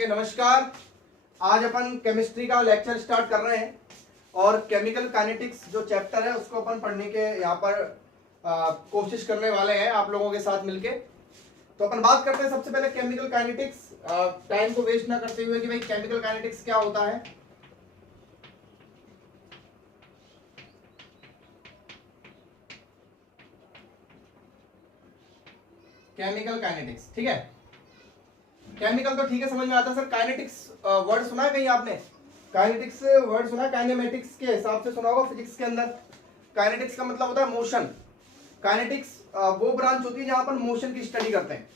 Okay नमस्कार। आज अपन chemistry का लेक्चर स्टार्ट कर रहे हैं और केमिकल काइनेटिक्स जो चैप्टर है उसको अपन पढ़ने के यहाँ पर कोशिश करने वाले हैं आप लोगों के साथ मिलके। तो अपन बात करते हैं सबसे पहले केमिकल काइनेटिक्स, टाइम को वेस्ट ना करते हुए कि भाई केमिकल काइनेटिक्स क्या होता है। केमिकल काइनेटिक्स, ठीक है। केमिकल तो ठीक है, समझ में आता है सर। काइनेटिक्स वर्ड सुना है कहीं आपने? काइनेटिक्स वर्ड सुना है? काइनेमेटिक्स के हिसाब से सुना होगा फिजिक्स के अंदर। काइनेटिक्स का मतलब होता है मोशन। काइनेटिक्स वो ब्रांच होती है जहां पर मोशन की स्टडी करते हैं।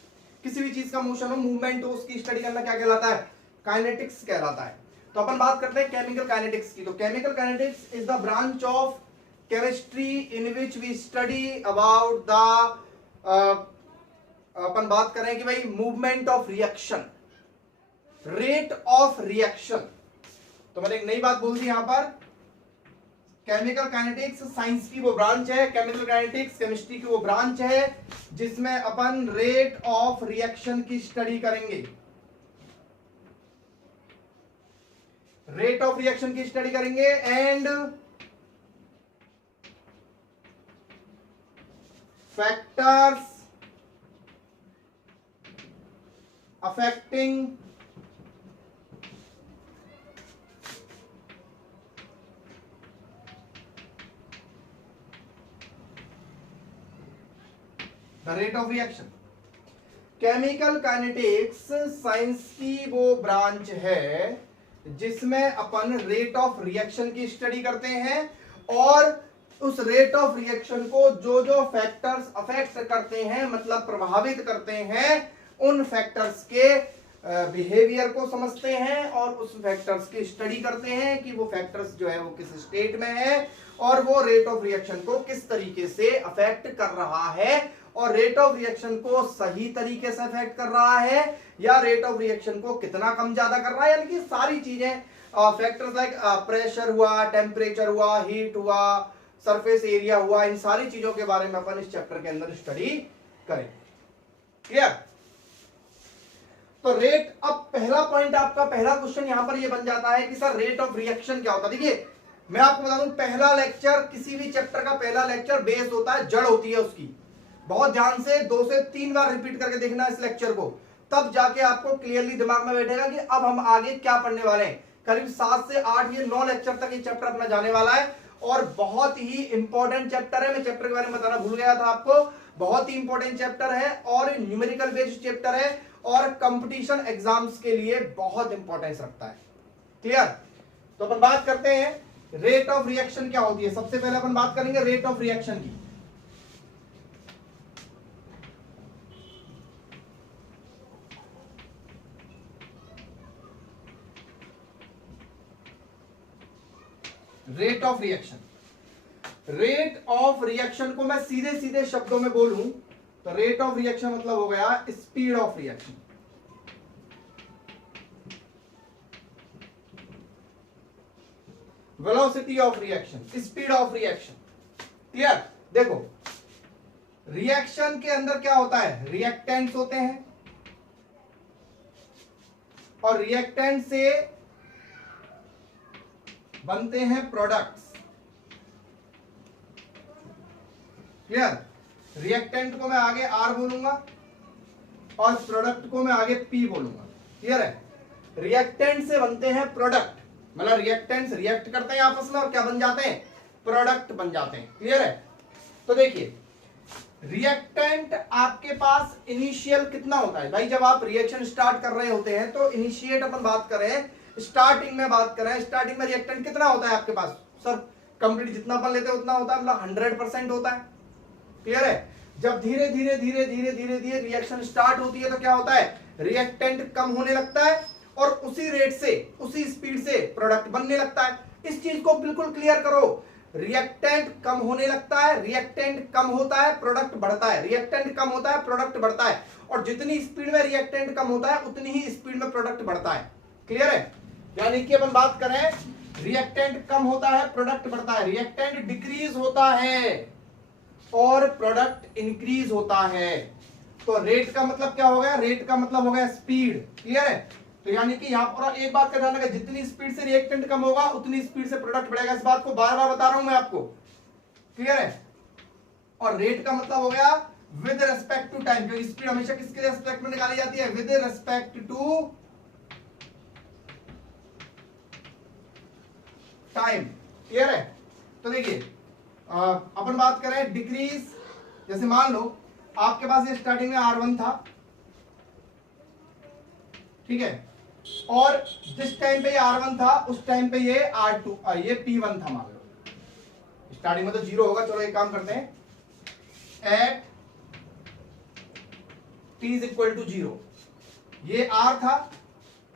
किसी भी चीज का मोशन हो, मूवमेंट हो, उसकी स्टडी करना क्या कहलाता है? काइनेटिक्स कहलाता है। तो अपन बात करते हैं केमिकल काइनेटिक्स की। तो chemical kinetics is the branch of chemistry in which we study about the अपन बात करें कि भाई movement of reaction, rate of reaction. तो मैंने एक नई बात बोल दी यहां पर, केमिकल काइनेटिक्स साइंस की वो ब्रांच है, केमिकल काइनेटिक्स केमिस्ट्री की वो ब्रांच है जिसमें अपन रेट ऑफ रिएक्शन की स्टडी करेंगे। रेट ऑफ रिएक्शन की स्टडी करेंगे and factors affecting the rate of reaction। Chemical kinetics science की वो ब्रांच है जिसमें अपन रेट ऑफ रिएक्शन की स्टडी करते हैं और उस रेट ऑफ रिएक्शन को जो जो फैक्टर्स अफेक्ट करते हैं, मतलब प्रभावित करते हैं, उन फैक्टर्स के बिहेवियर को समझते हैं और उस फैक्टर्स की स्टडी करते हैं कि वो फैक्टर्स जो है वो किस स्टेट में है और वो रेट ऑफ रिएक्शन को किस तरीके से अफेक्ट कर रहा है और रेट ऑफ रिएक्शन को सही तरीके से अफेक्ट कर रहा है या रेट ऑफ रिएक्शन को कितना कम ज्यादा कर रहा है। यानी कि सारी चीजें फैक्टर्स लाइक प्रेशर हुआ, टेम्परेचर हुआ, हीट हुआ, सरफेस एरिया हुआ, इन सारी चीजों के बारे में अपन इस चैप्टर के अंदर स्टडी करेंगे। क्लियर? तो रेट, अब पहला पॉइंट आपका, पहला क्वेश्चन यहां पर ये बन जाता है कि सर रेट ऑफ रिएक्शन क्या होता है। देखिए मैं आपको बता दूं, पहला लेक्चर, किसी भी चैप्टर का पहला लेक्चर बेस होता है, जड़ होती है उसकी। बहुत ध्यान से 2 से 3 बार रिपीट करके देखना इस लेक्चर को, तब जाके आपको क्लियरली दिमाग में बैठेगा कि अब हम आगे क्या पढ़ने वाले हैं। करीब 7 से 8 ये 9 लेक्चर तक ये चैप्टर अपना जाने वाला है और बहुत ही इंपॉर्टेंट चैप्टर है। मैं चैप्टर के बारे में बताना भूल गया था आपको, बहुत ही इंपॉर्टेंट चैप्टर है और न्यूमेरिकल बेस्ड चैप्टर है और कंपटीशन एग्जाम्स के लिए बहुत इंपॉर्टेंस रखता है। क्लियर? तो अपन बात करते हैं रेट ऑफ रिएक्शन क्या होती है। सबसे पहले अपन बात करेंगे रेट ऑफ रिएक्शन की। Rate of reaction, rate of reaction को मैं सीधे सीधे शब्दों में बोलूं तो रेट ऑफ रिएक्शन मतलब हो गया speed of reaction. Velocity of reaction, speed of reaction. Clear? देखो रिएक्शन के अंदर क्या होता है, रिएक्टेंट्स होते हैं और रिएक्टेंट से बनते हैं प्रोडक्ट्स। क्लियर? रिएक्टेंट को मैं आगे आर बोलूंगा और प्रोडक्ट को मैं आगे पी बोलूंगा। क्लियर है? रिएक्टेंट से बनते हैं प्रोडक्ट, मतलब रिएक्टेंट्स रिएक्ट करते हैं आपस में और क्या बन जाते हैं, प्रोडक्ट बन जाते हैं। क्लियर है? तो देखिए रिएक्टेंट आपके पास इनिशियल कितना होता है भाई, जब आप रिएक्शन स्टार्ट कर रहे होते हैं तो इनिशिएट अपन बात करें, स्टार्टिंग में बात करें, स्टार्टिंग में रिएक्टेंट कितना होता है आपके पास? सर कंप्लीट जितना अपन लेते हैं उतना होता है, मतलब 100% होता है। क्लियर है? जब धीरे धीरे धीरे धीरे धीरे धीरे रिएक्शन स्टार्ट होती है तो क्या होता है, रिएक्टेंट कम होने लगता है और उसी रेट से, उसी स्पीड से प्रोडक्ट बनने लगता है। इस चीज को बिल्कुल क्लियर करो, रिएक्टेंट कम होने लगता है, रिएक्टेंट कम होता है, प्रोडक्ट बढ़ता है, रिएक्टेंट कम होता है, प्रोडक्ट बढ़ता है और जितनी स्पीड में रिएक्टेंट कम होता है उतनी ही स्पीड में प्रोडक्ट बढ़ता है। क्लियर है? यानी कि अपन बात करें रिएक्टेंट कम होता है, प्रोडक्ट बढ़ता है, रिएक्टेंट डिक्रीज होता है और प्रोडक्ट इंक्रीज होता है। तो रेट का मतलब क्या हो गया, रेट का मतलब हो गया स्पीड। क्लियर है? तो यानी कि यहां पर एक बात का ध्यान रखना, जितनी स्पीड से रिएक्टेंट कम होगा उतनी स्पीड से प्रोडक्ट बढ़ेगा। इस बात को बार बार बता रहा हूं मैं आपको, क्लियर है। और रेट का मतलब हो गया विद रेस्पेक्ट टू टाइम, क्योंकि स्पीड हमेशा किसके रेस्पेक्ट में निकाली जाती है, with respect to time, clear है। तो देखिए अपन बात करें डिक्रीज, जैसे मान लो आपके पास ये स्टार्टिंग में R1 था, ठीक है, और जिस टाइम पे ये R1 था उस टाइम पे ये R2 ये P1 था मान लो। स्टार्टिंग में तो 0 होगा, चलो एक काम करते हैं, at t is equal to 0, ये R था,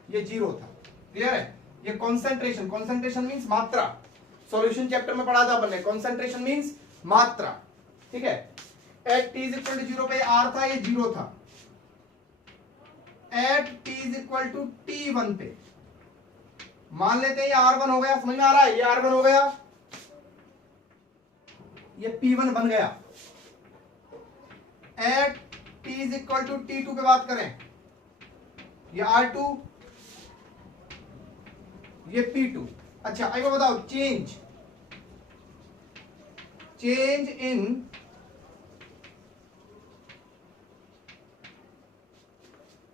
ये 0 था, क्लियर है। ये कॉन्सेंट्रेशन, कॉन्सेंट्रेशन मींस मात्रा, सॉल्यूशन चैप्टर में पढ़ा था अपन ने, कॉन्सेंट्रेशन मींस मात्रा, ठीक है। At t is equal to 0 पे R था, ये 0 था। At t is equal to T1 पे मान लेते हैं ये R1 हो गया, समझ में आ रहा है, ये R1 हो गया, ये P1 बन गया। At t is equal to T2 पे बात करें, ये R2, ये P2। अच्छा एक बार बताओ, change in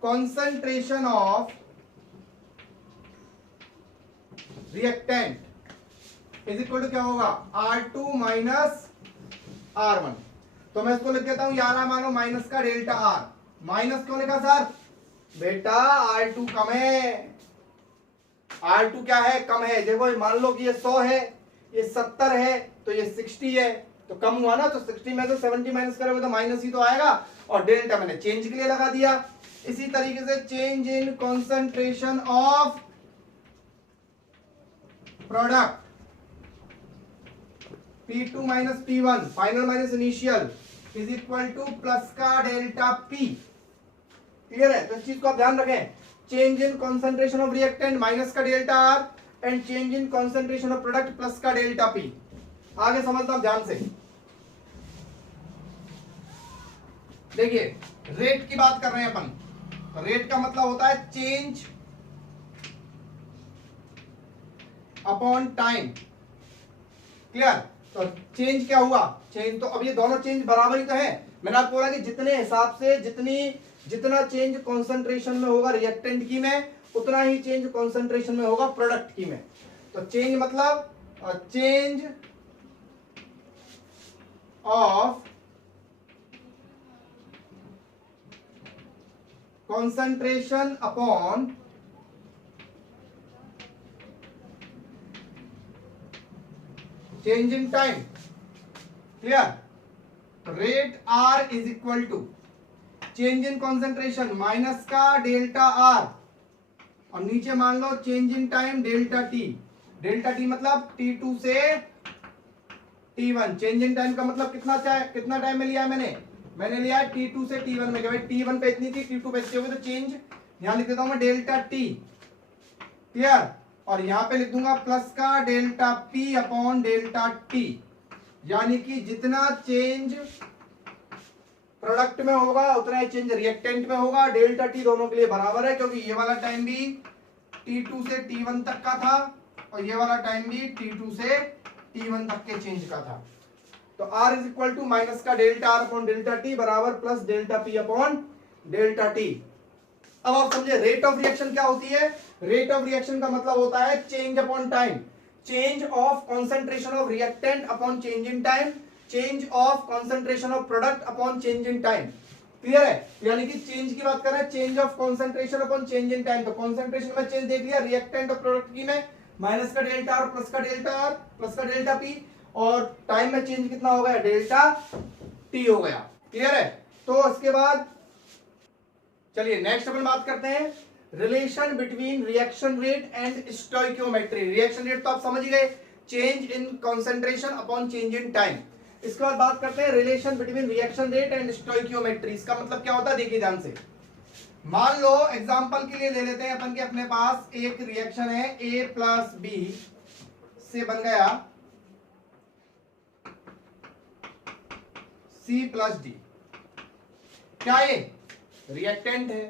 concentration of reactant is equal to क्या होगा, R2 माइनस R1। तो मैं इसको लिख देता हूं, यार मानो माइनस का डेल्टा R। माइनस क्यों लिखा सर, बेटा R2 कम है, R2 क्या है, कम है। देखो मान लो कि ये 100 है, ये 70 है, तो ये 60 है, तो कम हुआ ना, तो 60 में से 70 माइनस करोगे तो माइनस ही तो आएगा, और डेल्टा मैंने चेंज के लिए लगा दिया। इसी तरीके से change in concentration of product P2 minus P1 final minus initial is equal to plus का डेल्टा P, क्लियर है। तो इस चीज को आप ध्यान रखें, change in concentration of reactant minus का delta R and change in concentration of product plus का डेल्टा P। आगे समझता हूं ध्यान से, देखिए रेट की बात कर रहे हैं अपन। रेट का मतलब होता है चेंज अपॉन टाइम, क्लियर। तो चेंज क्या हुआ, चेंज तो अब ये दोनों चेंज बराबर ही तो है। मैंने आपको बोला कि जितने हिसाब से जितना चेंज कॉन्सेंट्रेशन में होगा रिएक्टेंट की में, उतना ही चेंज कॉन्सेंट्रेशन में होगा प्रोडक्ट की में। तो चेंज मतलब change of concentration upon change in time, clear। rate R is equal to change in concentration minus का डेल्टा R, और नीचे मान लो change in time delta T। Delta T मतलब T2 से T1। चेंज इन टाइम का मतलब कितना टाइम में लिया मैंने लिया T2 से T1 में, भाई T1 पे इतनी थी, T2 पे इतनी होगी, तो चेंज यहां लिख देता हूं मैं डेल्टा T, क्लियर। और यहां पे लिख दूंगा प्लस का delta P upon delta T, यानी कि जितना चेंज प्रोडक्ट में होगा उतना ही चेंज रिएक्टेंट में होगा। डेल्टा T दोनों के लिए बराबर है, क्योंकि ये वाला टाइम भी T2 से T1 तक का था और ये वाला टाइम भी T2 से T1 तक के चेंज का था। तो R is equal to minus का delta R upon delta T बराबर plus delta P upon delta T। अब आप समझे रेट ऑफ रिएक्शन क्या होती है। रेट ऑफ रिएक्शन का मतलब होता है change upon time, change of concentration of reactant upon change in time, change of concentration of product upon change in time, clear है। यानी कि चेंज की बात कर रहे हैं, change of concentration upon change in time. तो कॉन्सेंट्रेशन में चेंज देख लिया, रिएक्टेंट और प्रोडक्ट की में माइनस का डेल्टा R प्लस का डेल्टा R प्लस का डेल्टा P, और टाइम में चेंज कितना हो गया, डेल्टा T हो गया, क्लियर है। तो इसके बाद चलिए नेक्स्ट अपन बात करते हैं relation between reaction rate and stoichiometry. Reaction rate तो आप समझ ही गए, change in concentration upon change in time. इसके बाद बात करते हैं relation between reaction rate and stoichiometry. इसका मतलब क्या होता है, देखिए ध्यान से। मान लो एग्जांपल के लिए ले लेते हैं अपन के अपने पास एक रिएक्शन है A प्लस B से बन गया C प्लस D। क्या ये रिएक्टेंट है,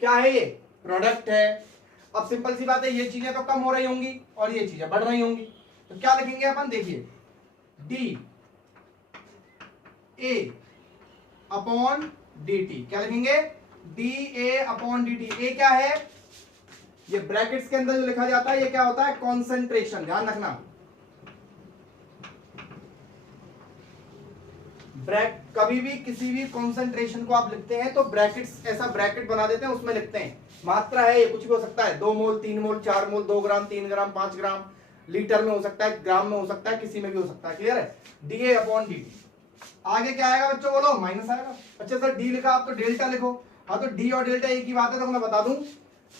क्या है ये प्रोडक्ट है, अब सिंपल सी बात है, ये चीजें तो कम हो रही होंगी और ये चीजें बढ़ रही होंगी, तो क्या लिखेंगे अपन, देखिए d a upon D t, क्या लिखेंगे, d a upon D t. A क्या है, ये ब्रैकेट्स के अंदर जो लिखा जाता है ये क्या होता है, कॉन्सेंट्रेशन, ध्यान रखना। कभी भी किसी भी कॉन्सेंट्रेशन को आप लिखते हैं तो ब्रैकेट्स, ऐसा ब्रैकेट बना देते हैं, उसमें लिखते हैं मात्रा है, ये कुछ भी हो सकता है, 2 मोल 3 मोल 4 मोल 2 ग्राम 3 ग्राम 5 ग्राम, लीटर में हो सकता है, ग्राम में हो सकता है, किसी में भी हो सकता है, क्लियर है। D a upon D T, आगे क्या आएगा बच्चों, बोलो, माइनस आएगा। अच्छा सर डी लिखा, आप तो डेल्टा लिखो। हाँ तो डी और डेल्टा एक ही बात है, तो मैं बता दूं,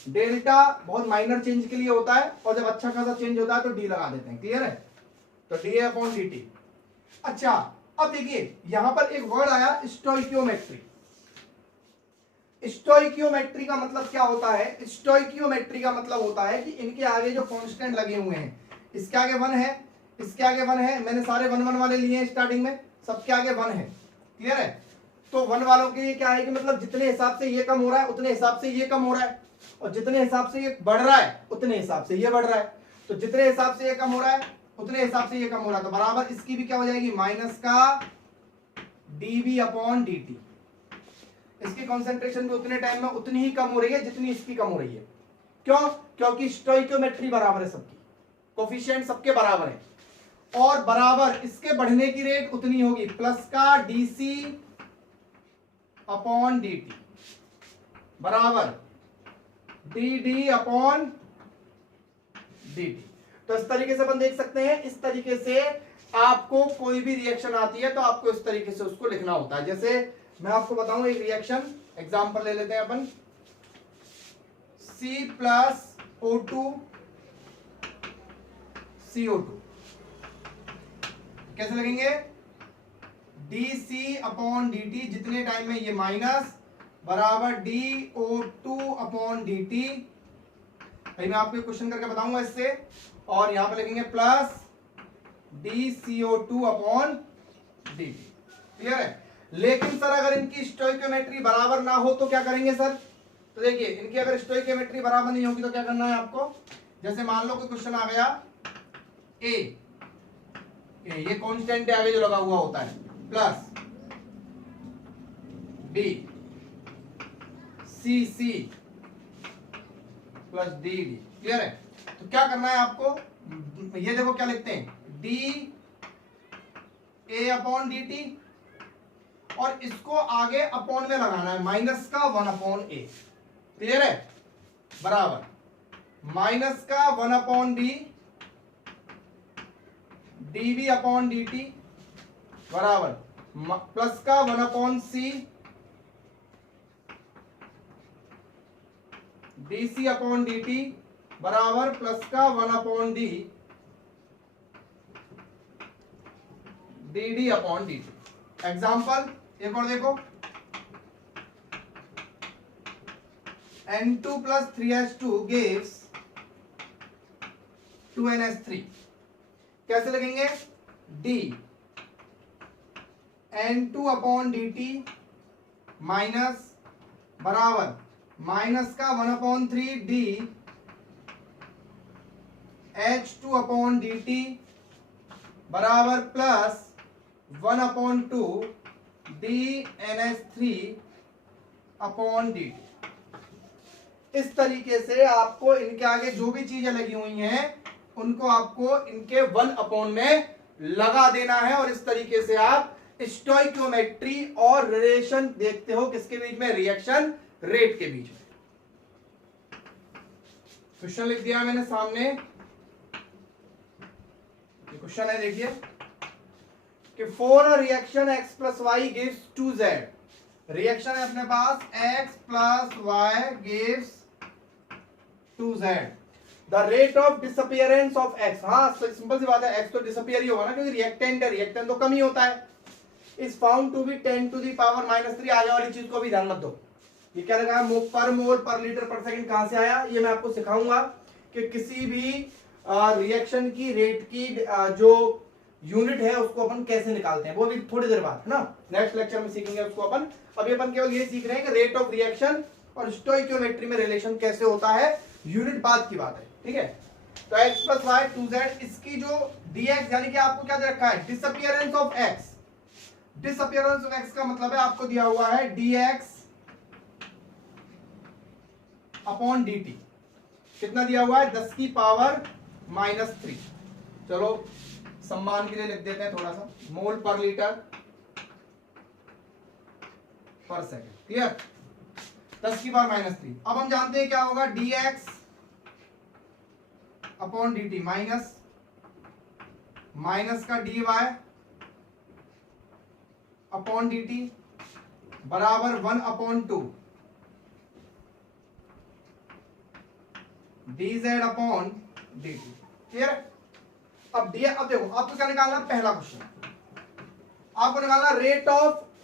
डेल्टा बहुत माइनर चेंज के लिए होता है और जब अच्छा खासा चेंज होता है तो डी लगा देते हैं, क्लियर है। तो D a upon D T. अच्छा अब देखिए यहां पर एक वर्ड आया स्टोइकियोमेट्री। स्टोइकियोमेट्री का मतलब क्या होता है, स्टोइकियोमेट्री का मतलब होता है कि इनके आगे जो कांस्टेंट लगे हुए हैं, इसके आगे 1 है, इसके आगे 1 है, मैंने सारे 1 1 वाले लिए हैं स्टार्टिंग में, सबके आगे 1 है, क्लियर है। तो 1 वालों के लिए क्या है कि मतलब जितने हिसाब से ये कम हो रहा है उतने हिसाब से ये कम हो रहा है, और जितने हिसाब से ये बढ़ रहा है उतने हिसाब से ये बढ़ रहा है, तो जितने हिसाब से ये कम हो रहा है उतने हिसाब से ये कम हो रहा है, तो बराबर इसकी भी क्या हो जाएगी, माइनस का dv अपॉन dt। इसकी कॉन्सेंट्रेशन भी उतने टाइम में उतनी ही कम हो रही है जितनी इसकी कम हो रही है। क्यों, क्योंकि स्टोइकियोमेट्री बराबर है सबकी, कोफिशिएंट सबके बराबर है, और बराबर इसके बढ़ने की रेट उतनी होगी, प्लस का dc अपॉन dt बराबर dd अपॉन dt। तो इस तरीके से अपन देख सकते हैं, इस तरीके से आपको कोई भी रिएक्शन आती है तो आपको इस तरीके से उसको लिखना होता है। जैसे मैं आपको बताऊं एक रिएक्शन एग्जांपल ले लेते हैं अपन, C प्लस O2 CO2, कैसे लगेंगे, DC अपॉन dt, जितने टाइम में ये माइनस बराबर DO2 अपॉन dt। भाई मैं आपको क्वेश्चन करके बताऊंगा इससे, और यहां पर लिखेंगे plus DCO2 upon dt, clear है। लेकिन सर अगर इनकी स्टोइकियोमेट्री बराबर ना हो तो क्या करेंगे सर, तो देखिए इनकी अगर स्टोइकियोमेट्री बराबर नहीं होगी तो क्या करना है आपको, जैसे मान लो कोई क्वेश्चन आ गया A, ये कांस्टेंट आगे जो लगा हुआ होता है, plus B C plus D, clear है। तो क्या करना है आपको, ये देखो क्या लिखते हैं, D a upon D T, और इसको आगे अपॉन में लगाना है, माइनस का 1 अपॉन ए, क्लियर है, बराबर माइनस का 1 upon b d B upon D t बराबर प्लस का 1 upon c d c upon D t बराबर प्लस का 1 upon d d d upon D t. Example एक और देखो, N2 plus 3H2 gives 2NH3, कैसे लगेंगे, D N2 अपॉन डी टी माइनस बराबर माइनस का 1 upon 3 D H2 upon D t बराबर plus 1 upon 2 DNH3 upon D t. इस तरीके से आपको इनके आगे जो भी चीजें लगी हुई हैं उनको आपको इनके 1 अपॉन में लगा देना है, और इस तरीके से आप स्टोइकियोमेट्री और रिलेशन देखते हो किसके बीच में, रिएक्शन रेट के बीच में। क्वेश्चन लिख दिया मैंने सामने, क्वेश्चन है देखिए कि for a reaction x plus y gives 2z, reaction है अपने पास x plus y gives 2z, the rate of disappearance of x, हाँ सिंपल सी बात है, x तो डिसअपियर ही होगा ना क्योंकि रिएक्टेंट है, रिएक्टेंट तो कम ही होता है, is found to be 10 to the power -3। आगे वाली चीज को भी ध्यान मत दो, ये क्या लगा है, पर मोल पर लीटर पर सेकंड कहां से आया, ये मैं आपको सिखाऊंगा कि किसी भी रिएक्शन की रेट की जो यूनिट है उसको अपन कैसे निकालते हैं, वो भी थोड़ी देर बाद है ना, नेक्स्ट लेक्चर में सीखेंगे उसको अपन। अभी अपन केवल ये सीख रहे हैं कि रेट ऑफ रिएक्शन और स्टोइकियोमेट्री में रिलेशन कैसे होता है, यूनिट बाद की बात है, ठीक है। तो x प्लस वाई 2z, इसकी जो dx यानी कि आपको क्या दे रखा है, disappearance of x। Disappearance of x का मतलब है आपको दिया हुआ है dx अपॉन dt। कितना दिया हुआ है, 10 की पावर -3। चलो सम्मान के लिए लिख देते हैं थोड़ा सा, मोल पर लीटर पर सेकेंड, क्लियर। 10 की पावर -3। अब हम जानते हैं क्या होगा, dx अपॉन dt माइनस का dy अपॉन dt बराबर 1/2 dz अपॉन dt, क्लियर। अब देखो आपको क्या निकालना, पहला क्वेश्चन आपको निकालना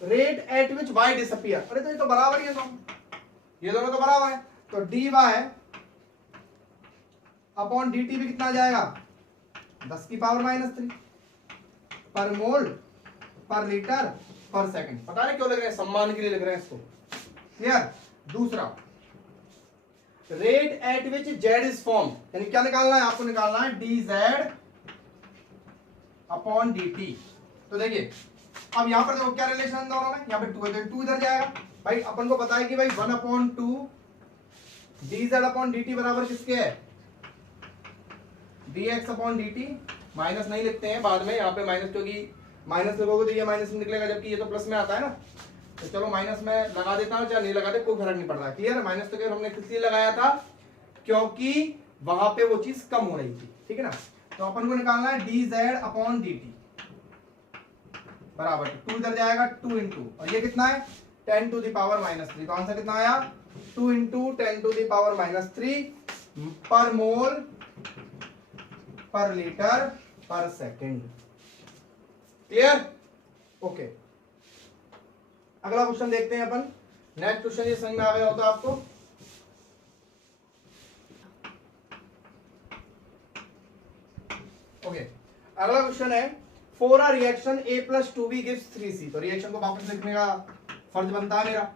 rate at which y disappear. अरे तो ये तो बराबर ही है, ये दोनों तो बराबर है, तो dy अपॉन dt भी कितना आ जाएगा, 10 की पावर -3 पर मोल पर लीटर पर सेकंड। पता है क्यों लिख रहे हैं, सम्मान के लिए लिख रहे हैं इसको, क्लियर। दूसरा, rate at which z is form, यानी क्या निकालना है आपको, निकालना है dz अपॉन dt। तो देखिए अब यहां पर देखो क्या रिलेशन है दोनों में, यहां पे 2 है तो 2 इधर जाएगा। भाई अपन को पता है कि भाई 1/2 dz अपॉन dt बराबर किसके है, dx अपॉन dt। माइनस नहीं लिखते हैं बाद में, यहाँ पे माइनस, क्योंकि माइनस लिखोगे तो ये माइनस में निकलेगा, जबकि ये तो प्लस में आता है ना। तो चलो माइनस में लगा देता हूं, चाहे नहीं लगाते कोई फर्क नहीं पड़ रहा है, क्लियर। माइनस तो हमने इसलिए लगाया था क्योंकि वहां पे वो चीज कम हो रही थी, ठीक है ना। तो अपन को निकालना है dz अपॉन dt बराबर 2 इधर जाएगा 2 इंटू, और ये कितना है 10 टू द पावर -3। तो आंसर कितना आया, 2 इंटू 10 टू द पावर -3 पर मोल पर लीटर पर सेकेंड, क्लियर, ओके। अगला क्वेश्चन देखते हैं अपन। नेक्स्ट क्वेश्चन ये समझ में आ गया होता आपको, ओके। अगला क्वेश्चन है, for a reaction a + 2b gives 3c। तो रिएक्शन को वापस लिखने का फर्ज बनता है मेरा,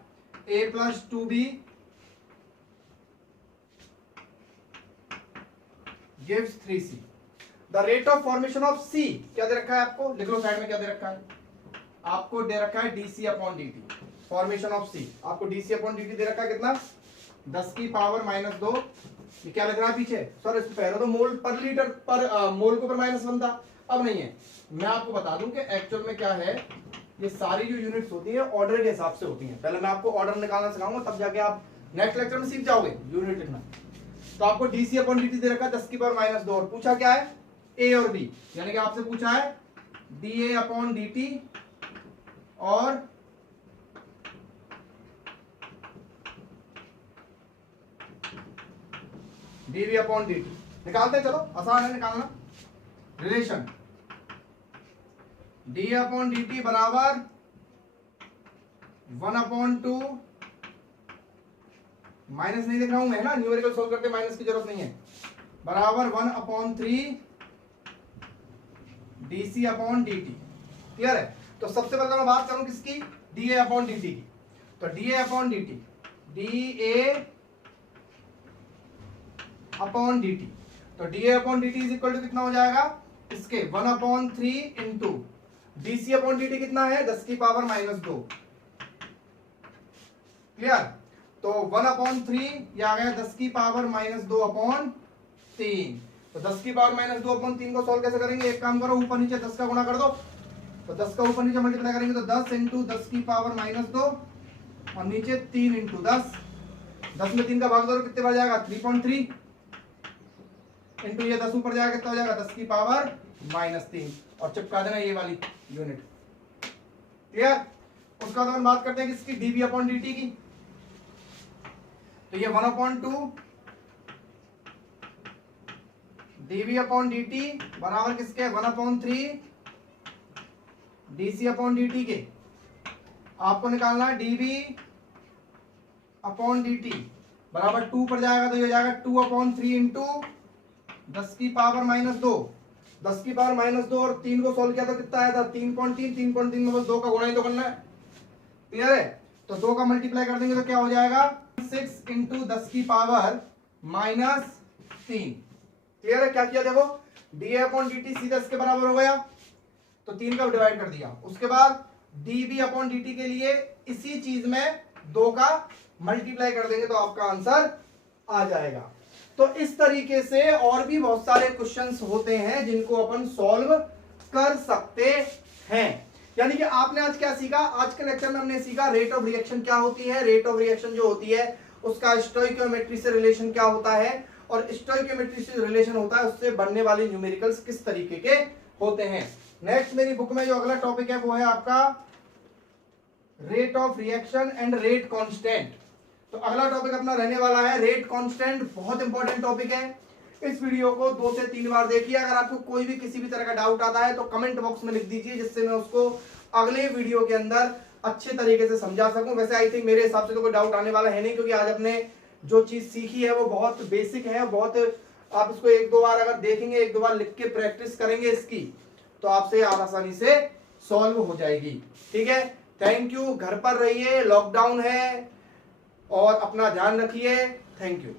a + 2b gives 3c। The rate of formation of c क्या दे रखा है आपको, लिख लो साइड में क्या दे रखा है, आपको दे रखा है dc upon dt। Formation of c आपको dc अपॉन dt दे रखा है कितना, 10 की पावर -2। ये क्या लग रहा है पीछे, सर इसको पहले तो मोल पर लीटर पर मोल के ऊपर माइनस बनता, अब नहीं है। मैं आपको बता दूं कि एक्चुअल में क्या है, ये सारी जो यूनिट्स होती है ऑर्डर के हिसाब से होती हैं। पहले मैं आपको ऑर्डर निकालना सिखाऊंगा, तब जाके आप नेक्स्ट लेक्चर में सीख जाओगे यूनिट लिखना। तो आपको dc अपॉन dt दे रखा है 10 की पावर -2, और पूछा क्या है, a और b, यानी कि आपसे पूछा है dA अपॉन dt और dV अपॉन dt। निकालते हैं, चलो आसान है निकालना। रिलेशन d अपॉन dt बराबर 1/2, माइनस नहीं लिख रहा हूं मैं ना, न्यूमेरिकल सोल्व करते माइनस की जरूरत नहीं है, बराबर 1/3 dc अपॉन dt, क्लियर है। तो सबसे पहले मैं बात करूं किसकी, dA अपॉन dt की। तो dA upon dt, dA upon dt, तो dA upon dt is equal to कितना हो जाएगा, इसके 1/3 इंटू dc अपॉन dt कितना है, 10 की पावर -2, क्लियर। तो 1/3 ये आ गया 10 की पावर -2/3। तो 10 की पावर -2/3 को सॉल्व कैसे करेंगे, एक काम करो ऊपर नीचे 10 का गुणा कर दो, तो 10 का ऊपर नीचे मल्टीप्लाई करेंगे तो 10 इंटू 10 की पावर -2 और नीचे 3 इंटू 10, 10 में 3 का भाग दो कितने बार जाएगा, 3.3 इंटू ये 10 ऊपर जाएगा कितना हो जाएगा, 10 की पावर -3, और चिपका देना ये वाली यूनिट, क्लियर। उसका बाद बात करते हैं किसकी, dV अपॉन dt की। तो ये 1/2 dV अपॉन dt बराबर किसके, 1/3 dc अपॉन dt के। आपको निकालना है dV अपॉन dt बराबर 2 पर जाएगा तो ये जाएगा 2/3 इंटू 10 की पावर -2, 10 की पावर -2 और 3 को सोल्व किया तो कितना आया था, 3.3 में बस 2 का गुणा ही तो करना है, क्लियर है। तो 2 का मल्टीप्लाई कर देंगे तो क्या हो जाएगा 6 इंटू 10 की पावर -3। क्लियर है? क्या किया देखो, डी अपॉन डी टी सीधा इसके बराबर हो गया, तो 3 का डिवाइड कर दिया। उसके बाद D B upon D T के लिए इसी चीज में 2 का मल्टीप्लाई कर देंगे तो आपका आंसर आ जाएगा। तो इस तरीके से और भी बहुत सारे क्वेश्चंस होते हैं जिनको अपन सॉल्व कर सकते हैं। यानी कि आपने आज क्या सीखा, आज के लेक्चर में हमने सीखा रेट ऑफ रिएक्शन क्या होती है, रेट ऑफ रिएक्शन जो होती है उसका स्टोइकियोमेट्री से रिलेशन क्या होता है, और स्टोइकियोमेट्री से रिलेशन होता है उससे बनने वाले न्यूमेरिकल्स किस तरीके के होते हैं। नेक्स्ट मेरी बुक में जो अगला टॉपिक है वो है आपका rate of reaction and rate constant. तो अगला टॉपिक अपना रहने वाला है रेट कांस्टेंट। बहुत इंपॉर्टेंट टॉपिक है, इस वीडियो को 2 से 3 बार देखिए। अगर आपको कोई भी किसी भी तरह का डाउट आता है तो कमेंट बॉक्स में लिख दीजिए, जिससे मैं उसको अगले वीडियो के अंदर अच्छे तरीके से समझा सकूं। वैसे आई थिंक मेरे हिसाब से तो कोई डाउट आने वाला है नहीं, क्योंकि आज अपने जो चीज सीखी है वो बहुत बेसिक है, बहुत आप इसको 1-2 बार अगर देखेंगे, 1-2 बार लिख के प्रैक्टिस करेंगे इसकी, तो आपसे आसानी से सॉल्व हो जाएगी। ठीक है, थैंक यू। घर पर रहिए, लॉकडाउन है, और अपना ध्यान रखिए। Thank you.